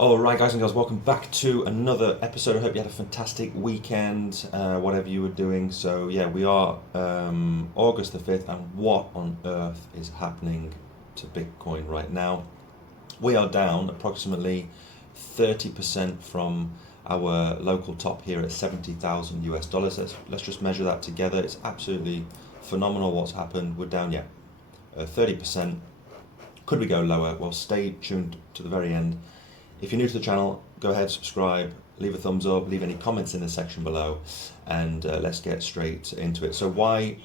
Alright guys and girls, welcome back to another episode. I hope you had a fantastic weekend, whatever you were doing. So yeah, we are August the 5th, and what on earth is happening to Bitcoin right now? We are down approximately 30% from our local top here at 70,000 US dollars. Let's just measure that together. It's absolutely phenomenal what's happened. We're down, 30%. Could we go lower? Well, stay tuned to the very end. If you're new to the channel, go ahead, subscribe, leave a thumbs up, leave any comments in the section below, and let's get straight into it. So why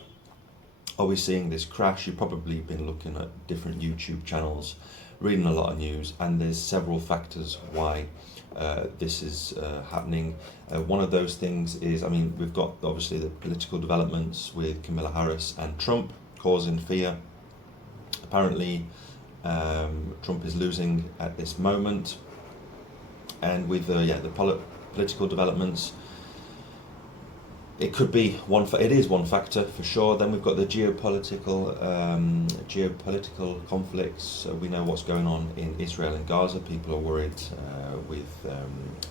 are we seeing this crash? You've probably been looking at different YouTube channels, reading a lot of news, and there's several factors why this is happening. One of those things is, we've got obviously the political developments with Kamala Harris and Trump causing fear. Apparently, Trump is losing at this moment. And with the political developments, it could be it is one factor for sure. Then we've got the geopolitical conflicts. We know what's going on in Israel and Gaza. People are worried with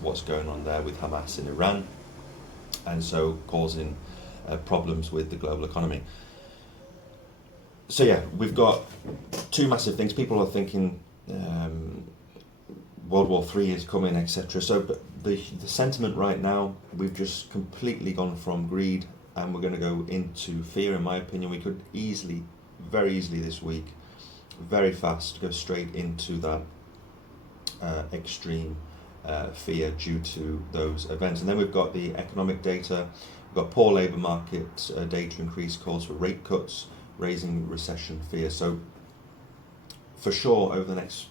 what's going on there with Hamas in Iran, and so causing problems with the global economy. So yeah, we've got two massive things. People are thinking World War III is coming, etc. So but the sentiment right now, we've just completely gone from greed and we're going to go into fear. In my opinion, we could very easily this week, very fast, go straight into that extreme fear due to those events. And then we've got the economic data. We've got poor labour market data, increased calls for rate cuts, raising recession fear. So for sure, over the next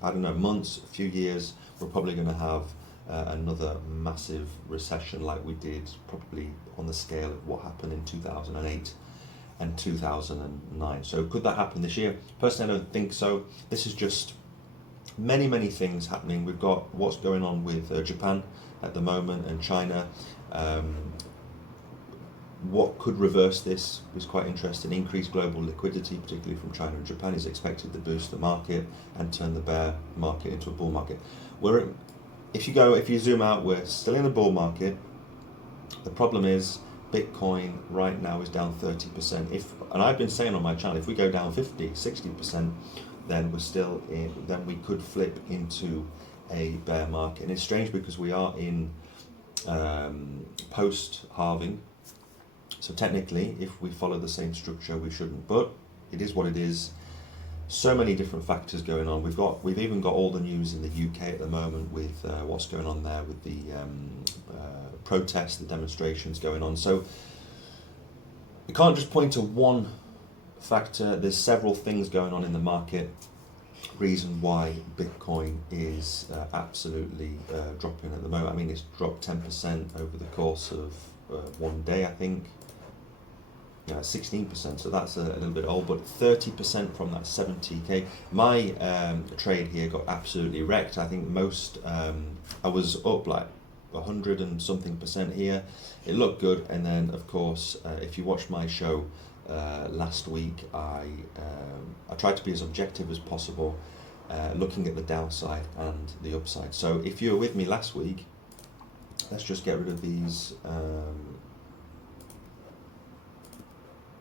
months, a few years, we're probably going to have another massive recession like we did probably on the scale of what happened in 2008 and 2009. So could that happen this year? Personally, I don't think so. This is just many things happening. We've got what's going on with Japan at the moment and China. What could reverse this was quite interesting. Increased global liquidity, particularly from China and Japan, is expected to boost the market and turn the bear market into a bull market. If you zoom out, we're still in a bull market. The problem is Bitcoin right now is down 30%. And I've been saying on my channel, if we go down 50, 60%, then then we could flip into a bear market. And it's strange because we are in post-halving. So technically, if we follow the same structure, we shouldn't, but it is what it is. So many different factors going on. We've even got all the news in the UK at the moment with what's going on there with the protests, the demonstrations going on. So we can't just point to one factor. There's several things going on in the market. Reason why Bitcoin is absolutely dropping at the moment. It's dropped 10% over the course of one day, I think. 16%, so that's a little bit old, but 30% from that 70k. My trade here got absolutely wrecked. I think I was up like 100 and something percent here. It looked good, and then of course, if you watched my show last week, I tried to be as objective as possible, looking at the downside and the upside. So if you were with me last week, let's just get rid of these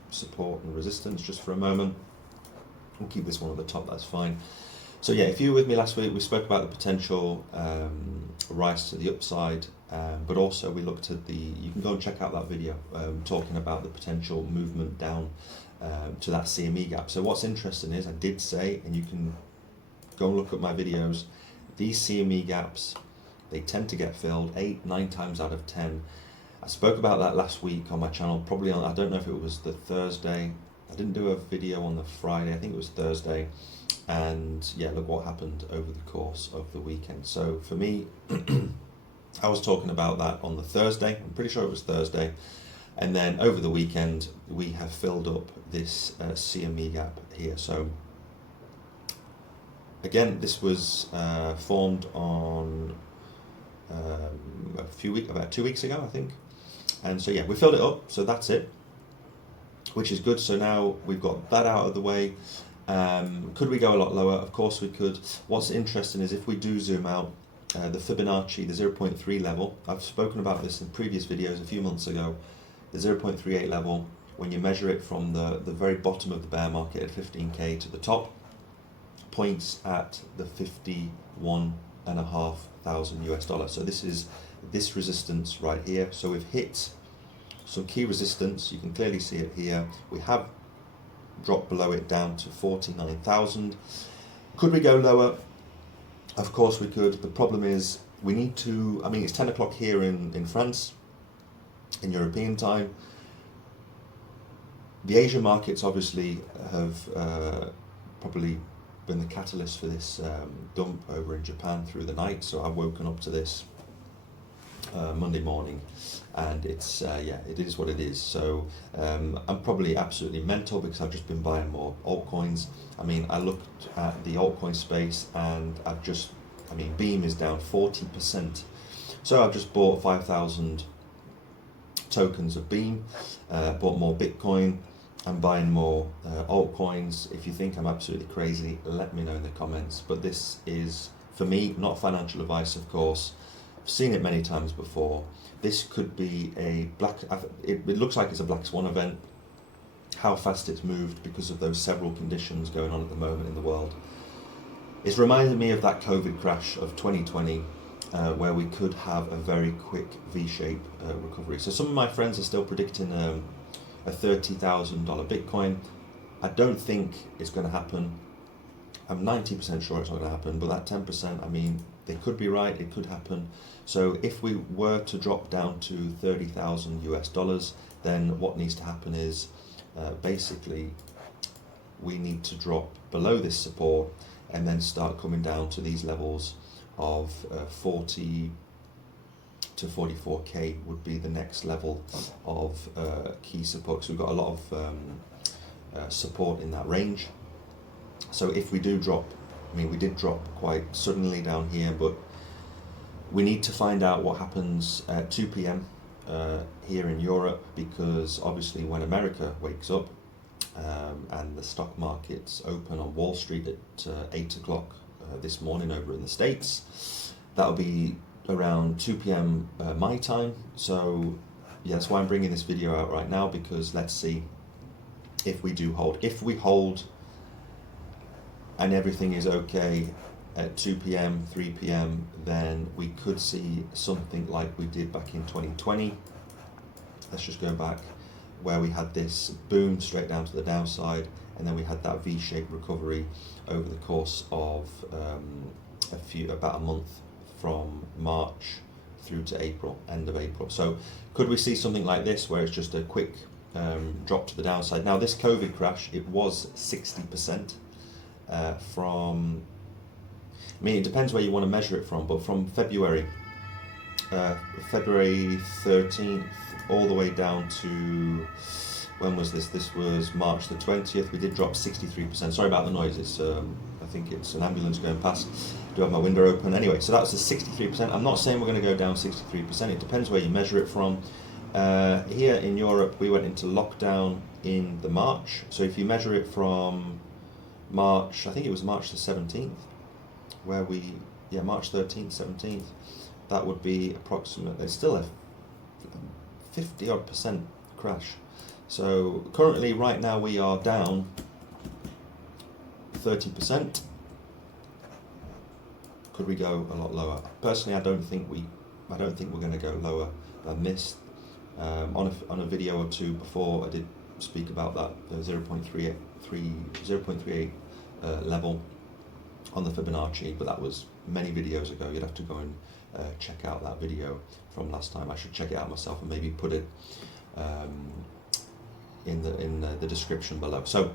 support and resistance just for a moment. We'll keep this one at the top, that's fine. So yeah, if you were with me last week, we spoke about the potential rise to the upside, but also we looked at you can go and check out that video talking about the potential movement down to that CME gap. So what's interesting is I did say, and you can go and look at my videos, these CME gaps, they tend to get filled 8-9 times out of 10. I spoke about that last week on my channel, probably on, I don't know if it was the Thursday. I didn't do a video on the Friday, I think it was Thursday. And yeah, look what happened over the course of the weekend. So for me, I was talking about that on the Thursday. I'm pretty sure it was Thursday. And then over the weekend, we have filled up this CME gap here. So again, this was formed on about 2 weeks ago, I think. And so yeah, we filled it up, so that's it, which is good. So now we've got that out of the way. Could we go a lot lower? Of course we could. What's interesting is if we do zoom out, the Fibonacci, the 0.3 level. I've spoken about this in previous videos a few months ago. The 0.38 level, when you measure it from the very bottom of the bear market at 15k to the top, points at the 51,500 US dollars. So this is this resistance right here. So we've hit some key resistance. You can clearly see it here. We have dropped below it down to 49,000. Could we go lower? Of course we could. The problem is we need to, I mean, it's 10 o'clock here in France, in European time. The Asian markets obviously have probably been the catalyst for this dump over in Japan through the night. So I've woken up to this Monday morning, and it's yeah, it is what it is. So I'm probably absolutely mental because I've just been buying more altcoins. I mean, I looked at the altcoin space and I've just, I mean, Beam is down 40%. So I've just bought 5,000 tokens of Beam, bought more Bitcoin. I'm buying more altcoins. If you think I'm absolutely crazy, let me know in the comments. But this is, for me, not financial advice, of course. I've seen it many times before. This could be a it looks like it's a black swan event. How fast it's moved because of those several conditions going on at the moment in the world. It's reminded me of that COVID crash of 2020, where we could have a very quick V-shape recovery. So some of my friends are still predicting a $30,000 Bitcoin. I don't think it's going to happen. I'm 90% sure it's not going to happen, but that 10%, I mean, they could be right, it could happen. So if we were to drop down to 30,000 US dollars, then what needs to happen is basically we need to drop below this support and then start coming down to these levels of 40 to 44k would be the next level of key support. So we've got a lot of support in that range. So if we do drop, I mean, we did drop quite suddenly down here, but we need to find out what happens at 2 p.m. Here in Europe, because obviously when America wakes up and the stock markets open on Wall Street at 8 o'clock this morning over in the States, that'll be around 2 p.m. My time. So yeah, that's why I'm bringing this video out right now, because let's see if we do hold. If we hold and everything is okay at 2 p.m, 3 p.m, then we could see something like we did back in 2020. Let's just go back where we had this boom straight down to the downside, and then we had that V-shaped recovery over the course of about a month, from March through to April, end of April. So could we see something like this where it's just a quick drop to the downside? Now this COVID crash, it was 60% from, I mean, it depends where you want to measure it from, but from February 13th all the way down to, when was this? This was March the 20th. We did drop 63%. Sorry about the noise. It's, I think it's an ambulance going past. I do have my window open. Anyway, so that was the 63%. I'm not saying we're going to go down 63%. It depends where you measure it from. Here in Europe, we went into lockdown in the March. So if you measure it from March, I think it was March the 17th, where we, yeah, March 13th, 17th, that would be approximately, still a 50 odd % crash. So currently, right now, we are down 30%. Could we go a lot lower? Personally, I don't think we're going to go lower than this. On a video or two before, I did speak about that 0.38 level on the Fibonacci, but that was many videos ago. You'd have to go and check out that video from last time. I should check it out myself and maybe put it in the description below. So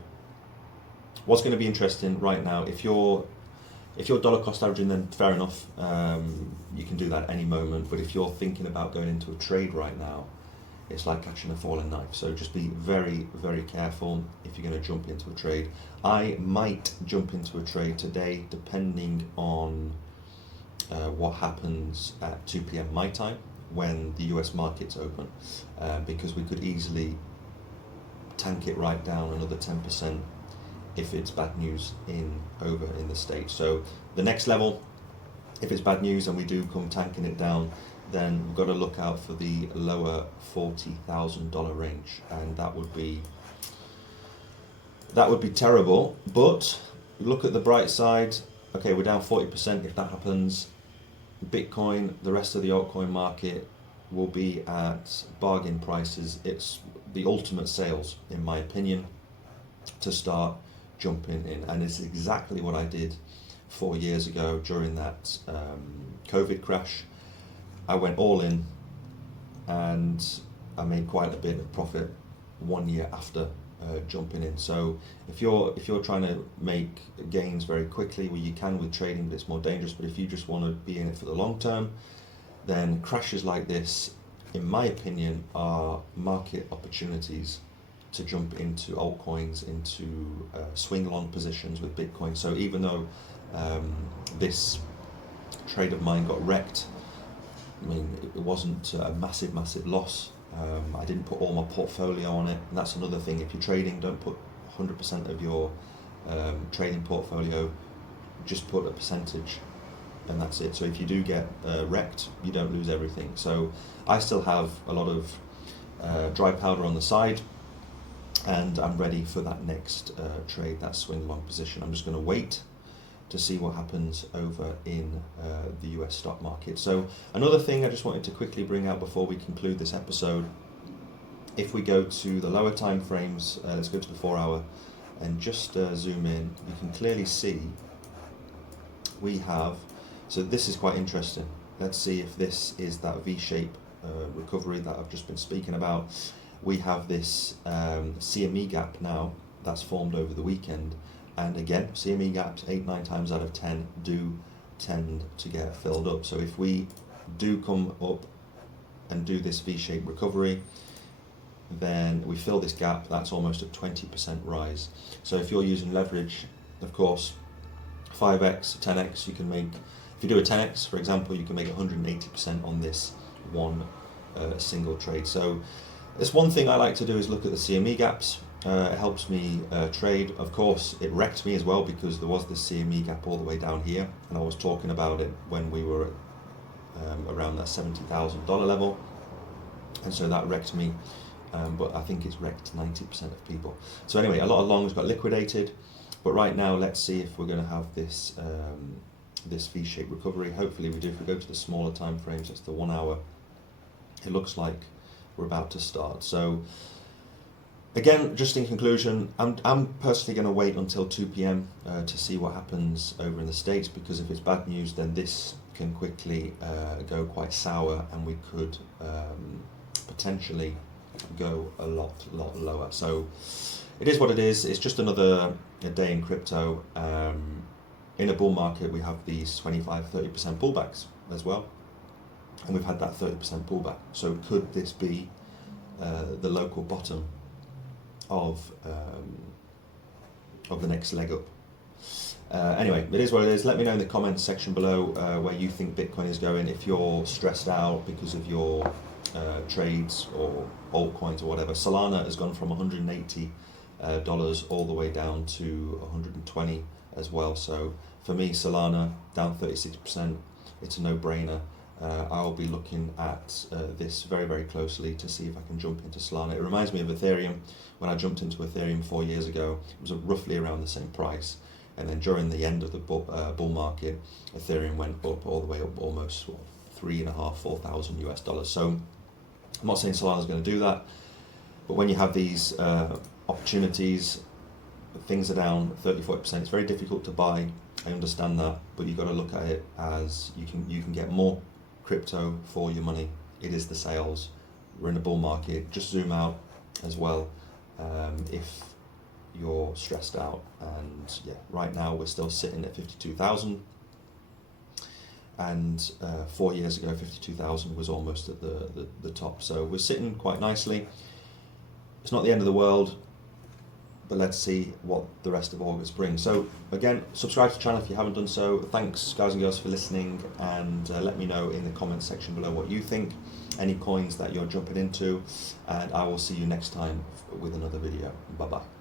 what's going to be interesting right now, if you're dollar cost averaging, then fair enough, you can do that at any moment. But if you're thinking about going into a trade right now, it's like catching a falling knife. So just be very, very careful if you're going to jump into a trade. I might jump into a trade today, depending on what happens at 2 p.m. my time when the US markets open, because we could easily tank it right down another 10% if it's bad news over in the States. So the next level if it's bad news and we do come tanking it down, then we've got to look out for the lower $40,000 range, and that would be terrible. But look at the bright side. Okay, we're down 40%. If that happens, Bitcoin, the rest of the altcoin market will be at bargain prices. It's the ultimate sales, in my opinion, to start jumping in, and it's exactly what I did 4 years ago during that COVID crash. I went all in, and I made quite a bit of profit 1 year after jumping in. So if you're trying to make gains very quickly, well, you can with trading, but it's more dangerous. But if you just want to be in it for the long term, then crashes like this, in my opinion, are market opportunities to jump into altcoins, into swing long positions with Bitcoin. So even though this trade of mine got wrecked, I mean, it wasn't a massive loss. I didn't put all my portfolio on it, and that's another thing. If you're trading, don't put 100% of your trading portfolio, just put a percentage, and that's it. So if you do get wrecked, you don't lose everything. So I still have a lot of dry powder on the side, and I'm ready for that next trade, that swing long position. I'm just going to wait to see what happens over in the US stock market. So another thing I just wanted to quickly bring out before we conclude this episode, if we go to the lower time frames, let's go to the 4 hour and just zoom in, you can clearly see we have, so this is quite interesting. Let's see if this is that V-shape recovery that I've just been speaking about. We have this CME gap now that's formed over the weekend. And again, CME gaps 8-9 times out of 10 do tend to get filled up. So if we do come up and do this V-shaped recovery, then we fill this gap, that's almost a 20% rise. So if you're using leverage, of course, 5x, 10x, you can make, if you do a 10x, for example, you can make 180% on this one single trade. So it's one thing I like to do is look at the CME gaps. It helps me trade. Of course, it wrecked me as well because there was this CME gap all the way down here, and I was talking about it when we were around that $70,000 level, and so that wrecked me. But I think it's wrecked 90% of people. So anyway, a lot of longs got liquidated, but right now let's see if we're going to have this this V-shaped recovery. Hopefully we do. If we go to the smaller time frames, that's the 1 hour, it looks like we're about to start. So again, just in conclusion, I'm personally going to wait until 2 p.m. To see what happens over in the States, because if it's bad news, then this can quickly go quite sour, and we could potentially go a lot lower. So it is what it is. It's just another day in crypto. In a bull market, we have these 25-30% pullbacks as well, and we've had that 30% pullback. So could this be the local bottom of the next leg up? Anyway, it is what it is. Let me know in the comments section below where you think Bitcoin is going. If you're stressed out because of your trades or altcoins or whatever. Solana has gone from $180 all the way down to 120 as well. So for me, Solana down 36%. It's a no-brainer. I'll be looking at this very closely to see if I can jump into Solana. It reminds me of Ethereum. When I jumped into Ethereum 4 years ago, it was roughly around the same price. And then during the end of the bull market, Ethereum went up all the way up almost $3,500-4,000 US. So I'm not saying Solana is going to do that, but when you have these opportunities, things are down 30-40%. It's very difficult to buy. I understand that, but you've got to look at it as you can get more crypto for your money. It is the sales. We're in a bull market. Just zoom out as well if you're stressed out. And yeah, right now we're still sitting at 52,000. And 4 years ago, 52,000 was almost at the top. So we're sitting quite nicely. It's not the end of the world, but let's see what the rest of August brings. So again, subscribe to the channel if you haven't done so. Thanks guys and girls for listening, and let me know in the comments section below what you think, any coins that you're jumping into, and I will see you next time with another video. Bye bye.